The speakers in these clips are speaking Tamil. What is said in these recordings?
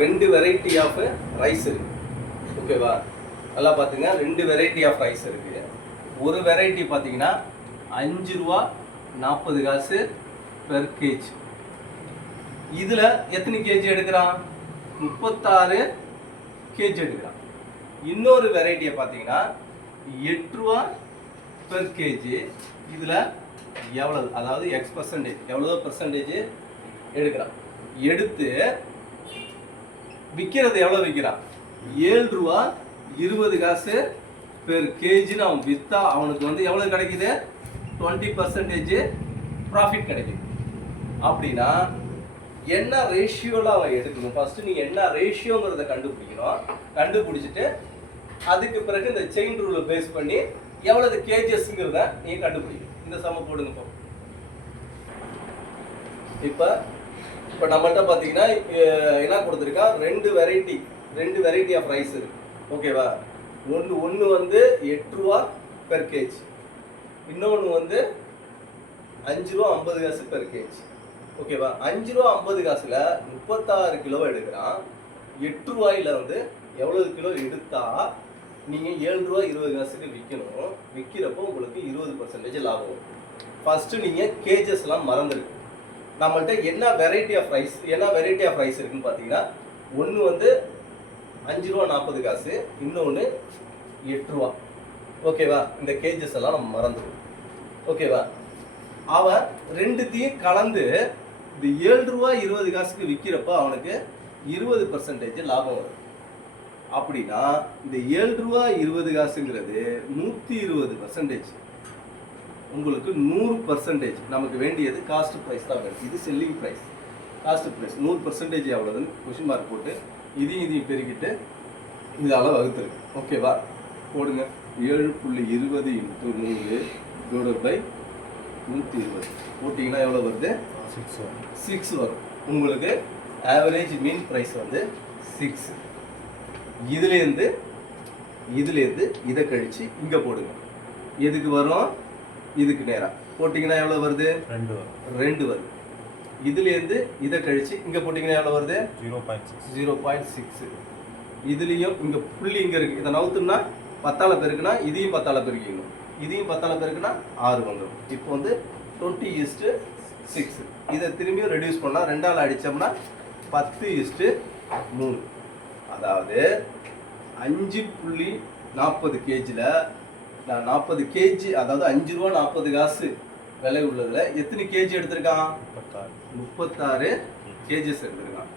ரெண்டு வெரைட்டி ஆஃப் ரைஸ் இருக்கு. ஓகேவா? நல்லா பார்த்துங்க, ரெண்டு வெரைட்டி ஆஃப் ரைஸ் இருக்கு. ஒரு வெரைட்டி பார்த்தீங்கன்னா 5 ரூபா 40 காசு பெர் கேஜ். இதில் எத்தனை கேஜி எடுக்கிறான்? 36 கேஜி எடுக்கிறான். இன்னொரு வெரைட்டியை பார்த்தீங்கன்னா 8 ரூபா பெர் கேஜி. இதில் எவ்வளவு, அதாவது எக்ஸ் பர்சன்டேஜ், எவ்வளோ பர்சன்டேஜ் எடுக்கிறான். எடுத்து விற்கிறது எவ்வளோ விற்கிறான்? 7 ரூபா 20 காசு பெர் கேஜின்னு அவன் விற்றா அவனுக்கு வந்து எவ்வளோ கிடைக்குது? 20% ப்ராஃபிட் கிடைக்குது. அப்படின்னா என்ன ரேஷியோவில் அவன் எடுக்கணும்? ஃபர்ஸ்ட் நீங்கள் என்ன ரேஷியோங்கிறத கண்டுபிடிக்கணும். கண்டுபிடிச்சிட்டு அதுக்கு பிறகு இந்த செயின் ரூலை பேஸ் பண்ணி எவ்வளவு கேஜஸ்ங்கிறத நீங்கள் கண்டுபிடிக்கணும். இந்த சம போடுங்க. இப்போ நம்மகிட்ட பார்த்தீங்கன்னா என்ன கொடுத்துருக்கா? ரெண்டு வெரைட்டி ஆஃப் ரைஸ் இருக்கு. ஓகேவா? ஒன்று வந்து 8 ரூபா பெர் கேஜ், இன்னொன்று வந்து 5 ரூபா 50 காசு பெர் கேஜ். ஓகேவா? 5 ரூபா 50 காசுல 36 கிலோ எடுக்கிறான். 8 ரூபாயில வந்து எவ்வளவு கிலோ எடுத்தா நீங்கள் 7 ரூபா 20 காசுக்கு விற்கணும். விற்கிறப்போ உங்களுக்கு 20% லாபம். ஃபர்ஸ்ட் நீங்கள் கேஜஸ்லாம் மறந்துருக்கு. நம்மள்ட்ட என்ன வெரைட்டி ஆஃப் ரைஸ் இருக்குன்னு பார்த்தீங்கன்னா, ஒன்று வந்து 5 ரூபா 40 காசு, இன்னொன்று 8 ரூபா. ஓகேவா? இந்த கேஜஸ் எல்லாம் நம்ம மறந்துடும். ஓகேவா? அவன் ரெண்டுத்தையும் கலந்து இந்த 7 ரூபா 20 காசுக்கு விற்கிறப்ப அவனுக்கு 20% லாபம் வரும். அப்படின்னா இந்த 7 ரூபா 20 காசுங்கிறது 120%. உங்களுக்கு 100% நமக்கு வேண்டியது காஸ்ட் ப்ரைஸ் தான் வேணும். இது செல்லிங் ப்ரைஸ். காஸ்ட் ப்ரைஸ் 100% எவ்வளோதுன்னு கொஷின் மார்க் போட்டு இதையும் பெருக்கிட்டு இதால் வகுத்துருக்கு. ஓகேவா? போடுங்க. 7.20 × 100 டிவைடட் பை 120 போட்டிங்கன்னா எவ்வளோ வருது? 6 வரும். உங்களுக்கு ஆவரேஜ் மீன் ப்ரைஸ் வந்து 6. இதுலேருந்து இதை கழித்து இங்கே போடுங்க. எதுக்கு வரும்? இதுக்கு நேராக போட்டிங்கன்னா எவ்வளோ வருது? 2 வருது. இதுலேருந்து இதை கழித்து இங்கே போட்டிங்கன்னா எவ்வளோ வருது? 0.6. இதுலேயும் இங்கே புள்ளி இங்கே இருக்குது. இதை நவுத்துனா 10ஆல் பெருக்குனா இதையும் 10ஆல் பெருக்கிக்கணும். இதையும் 10ஆல் பெருக்குனா 6 வந்துடும். இப்போ வந்து 20:6. இதை திரும்பியும் ரெடியூஸ் பண்ணால் 2ஆல் அடித்தோம்னா 10:3. அதாவது 5.40 கேஜியில் 40 கேஜி, அதாவது 5 ரூபா 40 காசு விலை உள்ளதில் எத்தனை கேஜி எடுத்திருக்கான்? 36 கேஜிஸ் எடுத்திருக்கான்.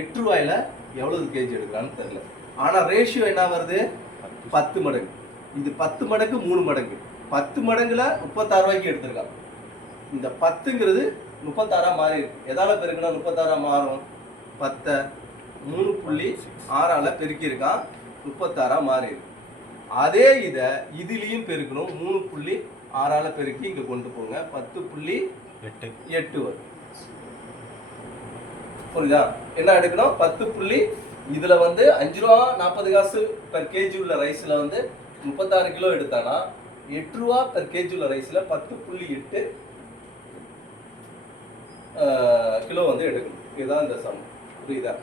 8 ரூபாயில் எவ்வளவு கேஜி எடுக்கிறான்னு தெரியல. ஆனால் ரேஷியோ என்ன வருது? 10 மடங்கு. இது 10 மடங்கு 3 மடங்கு. 10 மடங்குல 36 ரூபாய்க்கு எடுத்திருக்கான். இந்த 10ங்கிறது 36 மாறி இருக்கு. எதால பெருக்குனா 36 மாறும்? 10 3.6ஆல் பெருக்கியிருக்கான், 36 மாறி இருக்கு. அதே இதை இதுலேயும் பெருக்கணும். 3.6ஆல் பெருக்கி இங்கே கொண்டு போங்க. 10.8 வரும். புரியுதா? என்ன எடுக்கணும்? 10. இதில் வந்து 5 ரூபா 40 காசு பெர் கேஜி உள்ள ரைஸில் வந்து 36 கிலோ எடுத்தானா 8 ரூபா பெர் கேஜி உள்ள ரைஸில் 10.8 கிலோ வந்து எடுக்கணும். இதுதான் இந்த சம். புரியுதா?